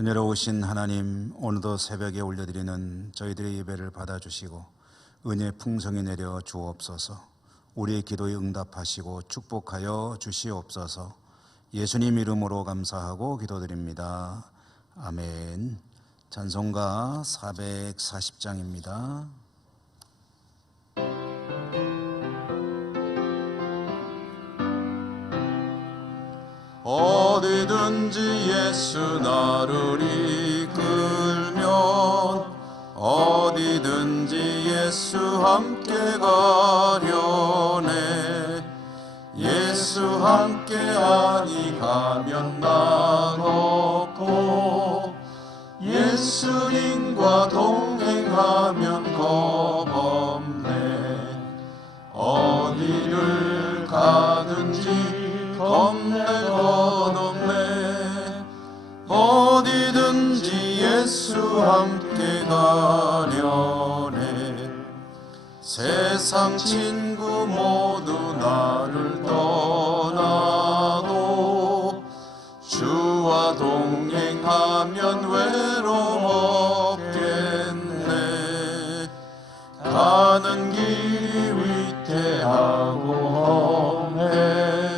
은혜로우신 하나님, 오늘도 새벽에 올려드리는 저희들의 예배를 받아주시고 은혜 풍성히 내려 주옵소서. 우리의 기도에 응답하시고 축복하여 주시옵소서. 예수님 이름으로 감사하고 기도드립니다. 아멘. 찬송가 440장입니다. 어디든지 예수 나를 이끌면 어디든지 예수 함께 가려네. 예수 함께 아니하면 난 없고 예수님과 동행하면 겁없네. 어디를 가든지 겁낼 것 없네. 어디든지 예수 함께 가려네. 세상 친구 모두 나를 떠나도 주와 동행하면 외로움 없겠네. 가는 길이 위태하고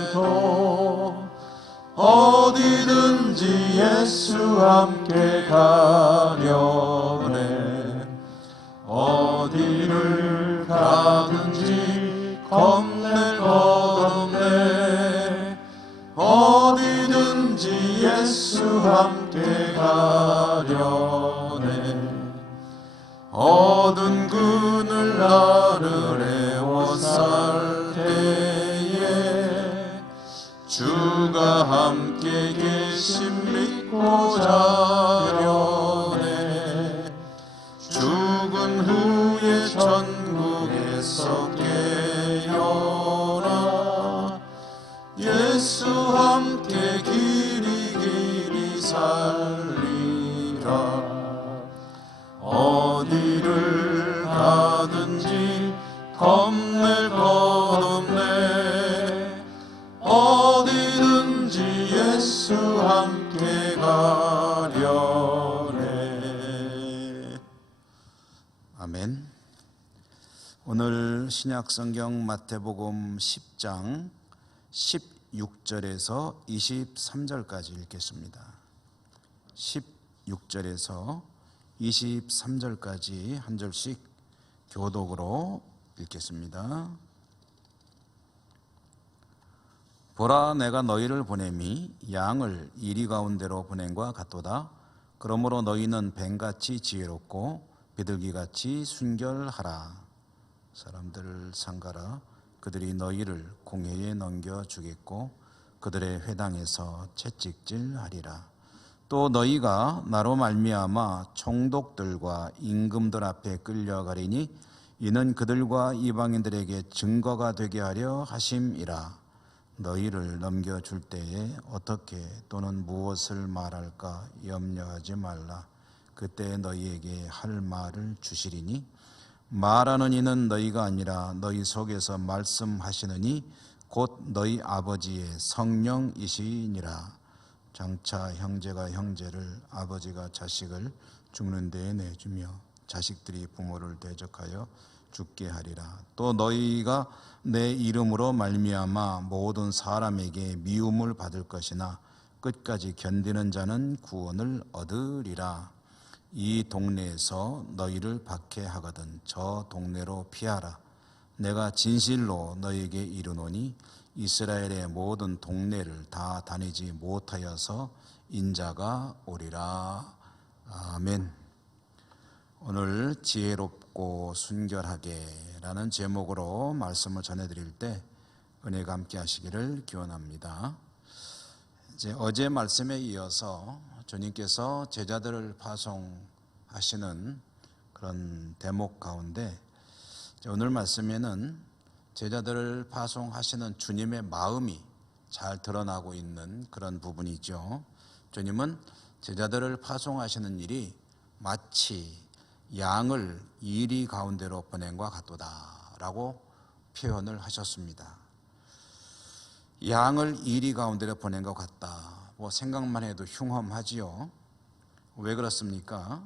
험해도 어디든지 예수 함께 가려네. 어디를 가든지 겁낼 것 없네. 어디든지 예수 함께 가려네. 어두운 그늘 나를 애워쌀 때에 주가 함께 계심 믿고 자려네. 죽은 후에 천국에서 깨어나 예수 함께 길이 살리라. 어디를 가든지 겁낼 것 없네. 어디든지 예수 함께 가려네. 아멘. 오늘 신약성경 마태복음 10장 16절에서 23절까지 읽겠습니다. 16절에서 23절까지 한 절씩 교독으로 읽겠습니다. 보라, 내가 너희를 보냄이 양을 이리 가운데로 보냄과 같도다. 그러므로 너희는 뱀같이 지혜롭고 비둘기같이 순결하라. 사람들을 상가라. 그들이 너희를 공회에 넘겨주겠고 그들의 회당에서 채찍질하리라. 또 너희가 나로 말미암아 총독들과 임금들 앞에 끌려가리니 이는 그들과 이방인들에게 증거가 되게 하려 하심이라. 너희를 넘겨줄 때에 어떻게 또는 무엇을 말할까 염려하지 말라. 그때 너희에게 할 말을 주시리니 말하는 이는 너희가 아니라 너희 속에서 말씀하시느니 곧 너희 아버지의 성령이시니라. 장차 형제가 형제를, 아버지가 자식을 죽는 데에 내주며 자식들이 부모를 대적하여 죽게 하리라. 또 너희가 내 이름으로 말미암아 모든 사람에게 미움을 받을 것이나 끝까지 견디는 자는 구원을 얻으리라. 이 동네에서 너희를 박해하거든 저 동네로 피하라. 내가 진실로 너희에게 이르노니 이스라엘의 모든 동네를 다 다니지 못하여서 인자가 오리라. 아멘. 오늘 지혜롭고 순결하게 라는 제목으로 말씀을 전해드릴 때 은혜가 함께 하시기를 기원합니다. 이제 어제 말씀에 이어서 주님께서 제자들을 파송하시는 그런 대목 가운데 오늘 말씀에는 제자들을 파송하시는 주님의 마음이 잘 드러나고 있는 그런 부분이죠. 주님은 제자들을 파송하시는 일이 마치 양을 이리 가운데로 보낸과 같도다라고 표현을 하셨습니다. 양을 이리 가운데로 보낸 것 같다. 뭐 생각만 해도 흉험하지요. 왜 그렇습니까?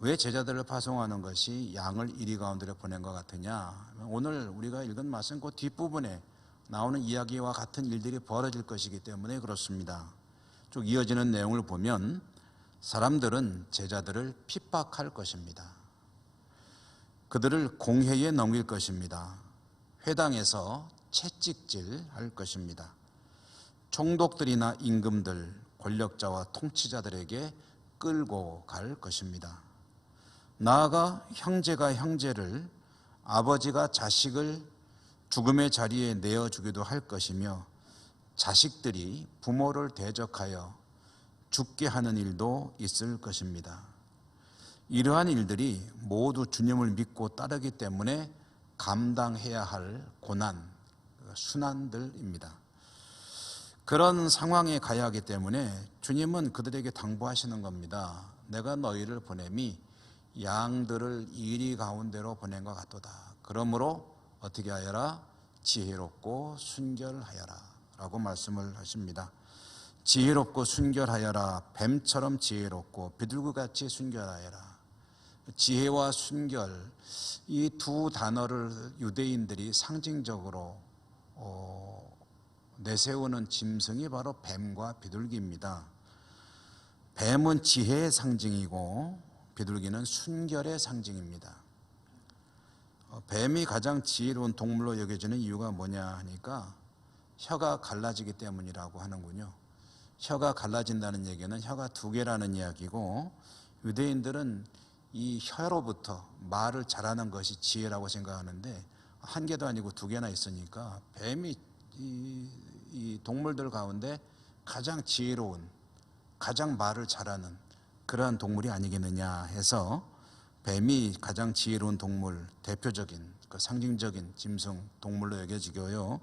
왜 제자들을 파송하는 것이 양을 이리 가운데로 보낸 것 같으냐? 오늘 우리가 읽은 말씀 그 뒷부분에 나오는 이야기와 같은 일들이 벌어질 것이기 때문에 그렇습니다. 쭉 이어지는 내용을 보면 사람들은 제자들을 핍박할 것입니다. 그들을 공회에 넘길 것입니다. 회당에서 채찍질할 것입니다. 총독들이나 임금들, 권력자와 통치자들에게 끌고 갈 것입니다. 나아가 형제가 형제를, 아버지가 자식을 죽음의 자리에 내어주기도 할 것이며 자식들이 부모를 대적하여 죽게 하는 일도 있을 것입니다. 이러한 일들이 모두 주님을 믿고 따르기 때문에 감당해야 할 고난, 순환들입니다. 그런 상황에 가야 하기 때문에 주님은 그들에게 당부하시는 겁니다. 내가 너희를 보냄이 양들을 이리 가운데로 보낸 것 같도다. 그러므로 어떻게 하여라? 지혜롭고 순결하여라 라고 말씀을 하십니다. 지혜롭고 순결하여라. 뱀처럼 지혜롭고 비둘기같이 순결하여라. 지혜와 순결, 이 두 단어를 유대인들이 상징적으로 내세우는 짐승이 바로 뱀과 비둘기입니다. 뱀은 지혜의 상징이고 비둘기는 순결의 상징입니다. 뱀이 가장 지혜로운 동물로 여겨지는 이유가 뭐냐 하니까 혀가 갈라지기 때문이라고 하는군요. 혀가 갈라진다는 얘기는 혀가 두 개라는 이야기고, 유대인들은 이 혀로부터 말을 잘하는 것이 지혜라고 생각하는데 한 개도 아니고 두 개나 있으니까 뱀이 이 동물들 가운데 가장 지혜로운, 가장 말을 잘하는 그러한 동물이 아니겠느냐 해서 뱀이 가장 지혜로운 동물, 대표적인 그 상징적인 짐승 동물로 여겨지고요.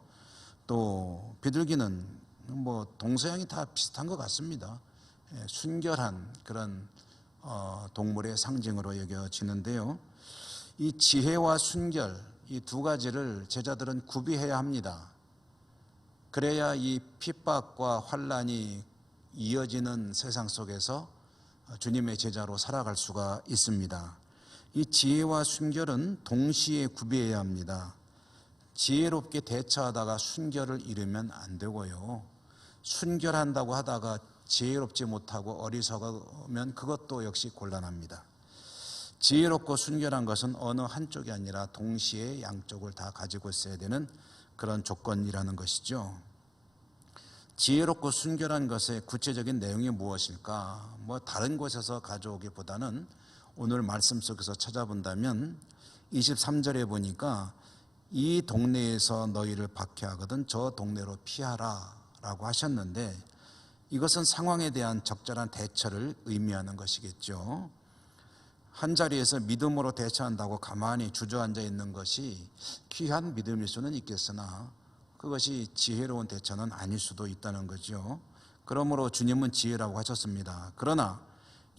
또 비둘기는 뭐 동서양이 다 비슷한 것 같습니다. 순결한 그런 동물의 상징으로 여겨지는데요. 이 지혜와 순결, 이 두 가지를 제자들은 구비해야 합니다. 그래야 이 핍박과 환난이 이어지는 세상 속에서 주님의 제자로 살아갈 수가 있습니다. 이 지혜와 순결은 동시에 구비해야 합니다. 지혜롭게 대처하다가 순결을 잃으면 안 되고요. 순결한다고 하다가 지혜롭지 못하고 어리석으면 그것도 역시 곤란합니다. 지혜롭고 순결한 것은 어느 한쪽이 아니라 동시에 양쪽을 다 가지고 있어야 되는 그런 조건이라는 것이죠. 지혜롭고 순결한 것의 구체적인 내용이 무엇일까? 다른 곳에서 가져오기보다는 오늘 말씀 속에서 찾아본다면 23절에 보니까 이 동네에서 너희를 박해하거든 저 동네로 피하라 라고 하셨는데, 이것은 상황에 대한 적절한 대처를 의미하는 것이겠죠. 한 자리에서 믿음으로 대처한다고 가만히 주저앉아 있는 것이 귀한 믿음일 수는 있겠으나 그것이 지혜로운 대처는 아닐 수도 있다는 거죠. 그러므로 주님은 지혜라고 하셨습니다. 그러나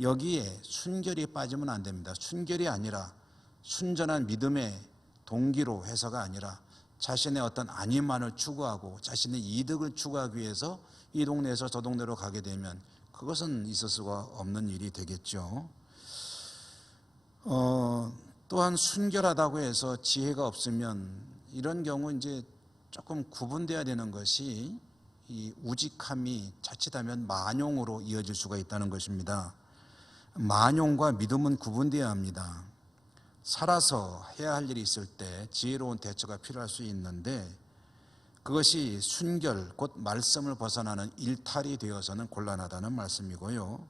여기에 순결이 빠지면 안 됩니다. 순결이 아니라 순전한 믿음의 동기로 해서가 아니라 자신의 어떤 안위만을 추구하고 자신의 이득을 추구하기 위해서 이 동네에서 저 동네로 가게 되면 그것은 있을 수가 없는 일이 되겠죠. 또한 순결하다고 해서 지혜가 없으면 이런 경우 이제 조금 구분돼야 되는 것이 이 우직함이 자칫하면 만용으로 이어질 수가 있다는 것입니다. 만용과 믿음은 구분돼야 합니다. 살아서 해야 할 일이 있을 때 지혜로운 대처가 필요할 수 있는데 그것이 순결, 곧 말씀을 벗어나는 일탈이 되어서는 곤란하다는 말씀이고요.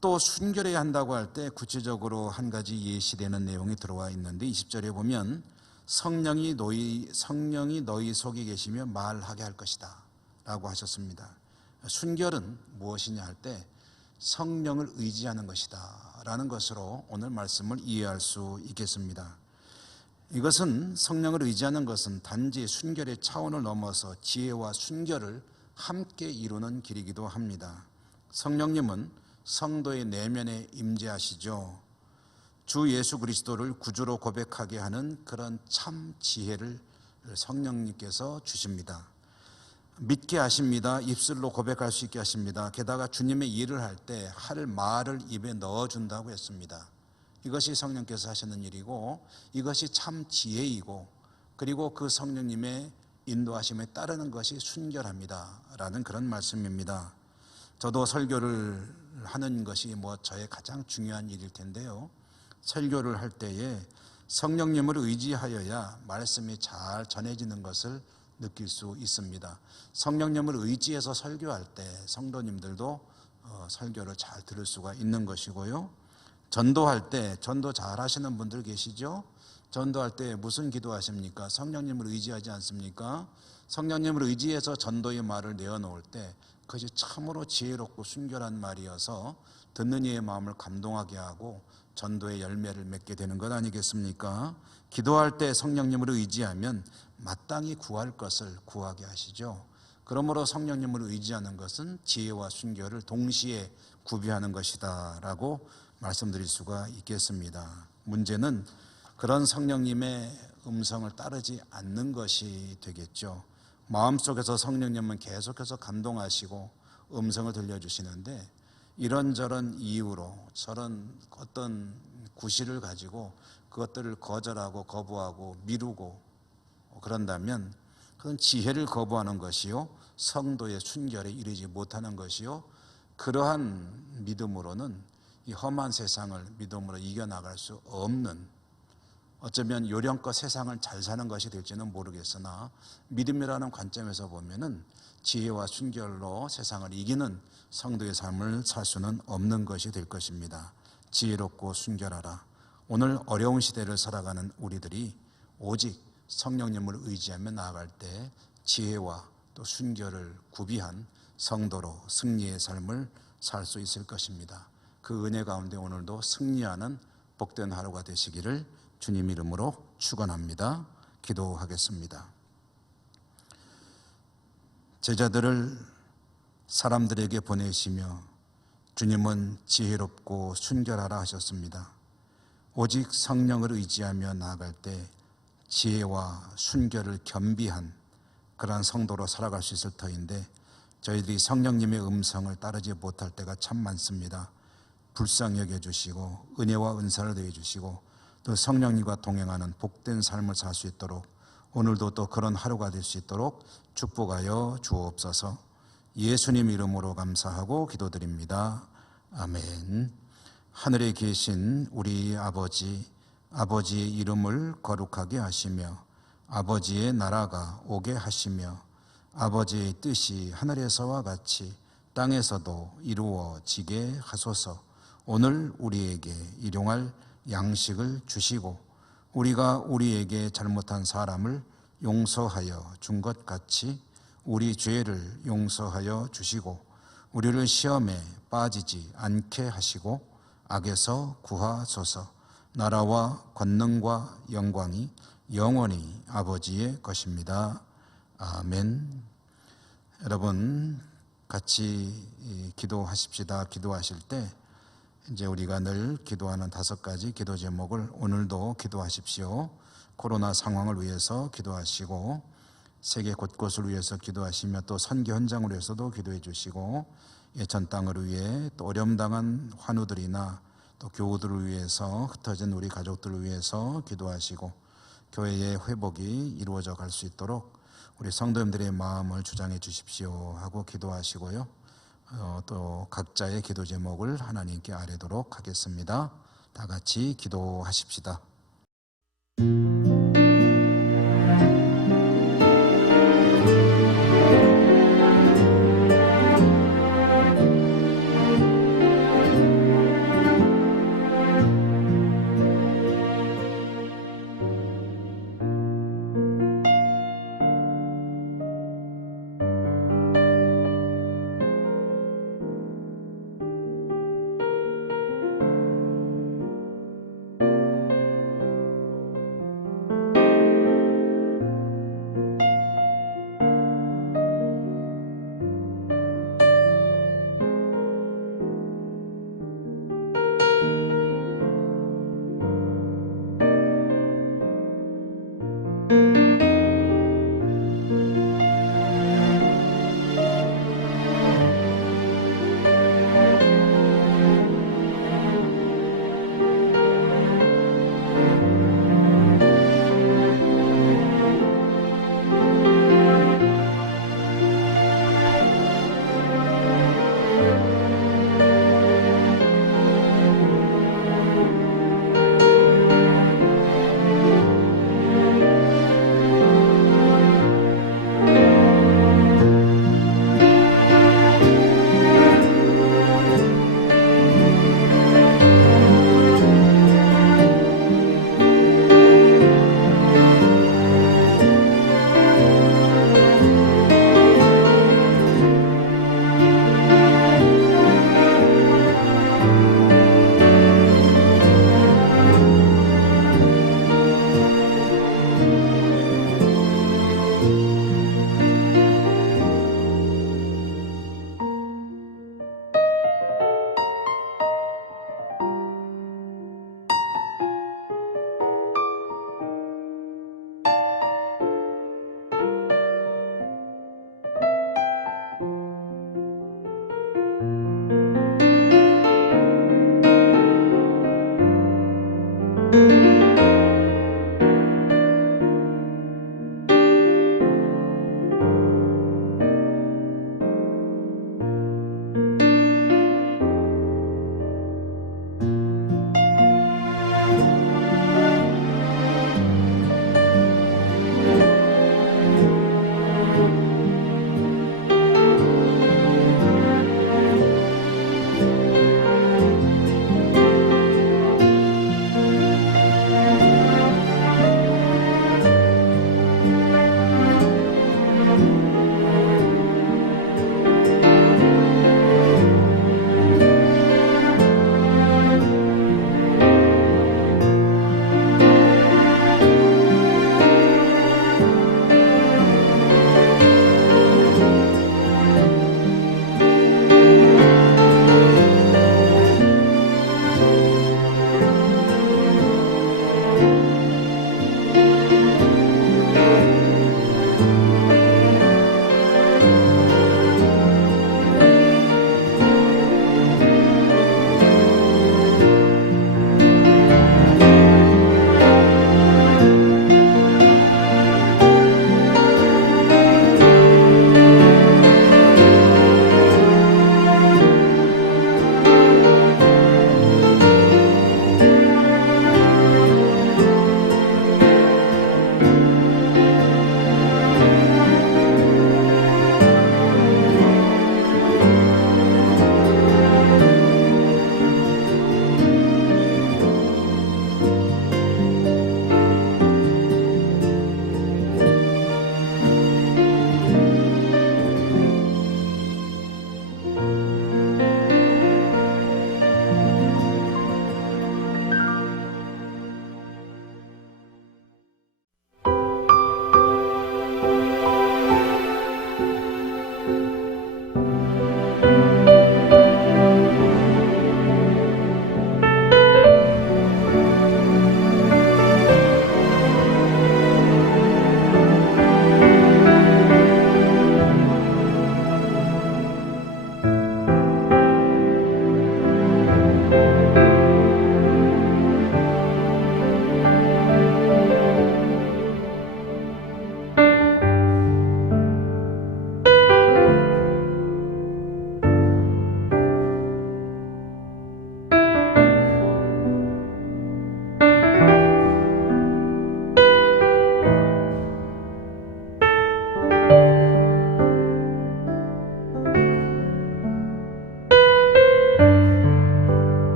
또 순결해야 한다고 할 때 구체적으로 한 가지 예시되는 내용이 들어와 있는데 20절에 보면 성령이 너희 속에 계시며 말하게 할 것이다 라고 하셨습니다. 순결은 무엇이냐 할 때 성령을 의지하는 것이다 라는 것으로 오늘 말씀을 이해할 수 있겠습니다. 이것은 성령을 의지하는 것은 단지 순결의 차원을 넘어서 지혜와 순결을 함께 이루는 길이기도 합니다. 성령님은 성도의 내면에 임재하시죠. 주 예수 그리스도를 구주로 고백하게 하는 그런 참 지혜를 성령님께서 주십니다. 믿게 하십니다. 입술로 고백할 수 있게 하십니다. 게다가 주님의 일을 할 때 할 말을 입에 넣어준다고 했습니다. 이것이 성령께서 하시는 일이고 이것이 참 지혜이고 그리고 그 성령님의 인도하심에 따르는 것이 순결합니다 라는 그런 말씀입니다. 저도 설교를 하는 것이 저의 가장 중요한 일일 텐데요, 설교를 할 때에 성령님을 의지하여야 말씀이 잘 전해지는 것을 느낄 수 있습니다. 성령님을 의지해서 설교할 때 성도님들도 설교를 잘 들을 수가 있는 것이고요, 전도할 때 전도 잘 하시는 분들 계시죠? 전도할 때 무슨 기도하십니까? 성령님을 의지하지 않습니까? 성령님을 의지해서 전도의 말을 내어놓을 때 그것이 참으로 지혜롭고 순결한 말이어서 듣는 이의 마음을 감동하게 하고 전도의 열매를 맺게 되는 것 아니겠습니까? 기도할 때 성령님을 의지하면 마땅히 구할 것을 구하게 하시죠. 그러므로 성령님을 의지하는 것은 지혜와 순결을 동시에 구비하는 것이다 라고 말씀드릴 수가 있겠습니다. 문제는 그런 성령님의 음성을 따르지 않는 것이 되겠죠. 마음속에서 성령님은 계속해서 감동하시고 음성을 들려주시는데 이런저런 이유로 저런 어떤 구실을 가지고 그것들을 거절하고 거부하고 미루고 그런다면 그건 지혜를 거부하는 것이요, 성도의 순결에 이르지 못하는 것이요, 그러한 믿음으로는 이 험한 세상을 믿음으로 이겨나갈 수 없는, 어쩌면 요령껏 세상을 잘 사는 것이 될지는 모르겠으나 믿음이라는 관점에서 보면은 지혜와 순결로 세상을 이기는 성도의 삶을 살 수는 없는 것이 될 것입니다. 지혜롭고 순결하라. 오늘 어려운 시대를 살아가는 우리들이 오직 성령님을 의지하며 나아갈 때 지혜와 또 순결을 구비한 성도로 승리의 삶을 살 수 있을 것입니다. 그 은혜 가운데 오늘도 승리하는 복된 하루가 되시기를 주님 이름으로 축원합니다. 기도하겠습니다. 제자들을 사람들에게 보내시며 주님은 지혜롭고 순결하라 하셨습니다. 오직 성령을 의지하며 나아갈 때 지혜와 순결을 겸비한 그러한 성도로 살아갈 수 있을 터인데 저희들이 성령님의 음성을 따르지 못할 때가 참 많습니다. 불쌍히 여겨주시고 은혜와 은사를 더해주시고 또 성령님과 동행하는 복된 삶을 살 수 있도록 오늘도 또 그런 하루가 될 수 있도록 축복하여 주옵소서. 예수님 이름으로 감사하고 기도드립니다. 아멘. 하늘에 계신 우리 아버지, 아버지의 이름을 거룩하게 하시며 아버지의 나라가 오게 하시며 아버지의 뜻이 하늘에서와 같이 땅에서도 이루어지게 하소서. 오늘 우리에게 일용할 양식을 주시고 우리가 우리에게 잘못한 사람을 용서하여 준 것 같이 우리 죄를 용서하여 주시고 우리를 시험에 빠지지 않게 하시고 악에서 구하소서. 나라와 권능과 영광이 영원히 아버지의 것입니다. 아멘. 여러분 같이 기도하십시다. 기도하실 때 이제 우리가 늘 기도하는 5가지 기도 제목을 오늘도 기도하십시오. 코로나 상황을 위해서 기도하시고 세계 곳곳을 위해서 기도하시며 또 선교 현장을 위해서도 기도해 주시고 전 땅을 위해 또 어려움당한 환우들이나 또 교우들을 위해서 흩어진 우리 가족들을 위해서 기도하시고 교회의 회복이 이루어져 갈 수 있도록 우리 성도님들의 마음을 주장해 주십시오 하고 기도하시고요. 또 각자의 기도 제목을 하나님께 아뢰도록 하겠습니다. 다 같이 기도하십시다.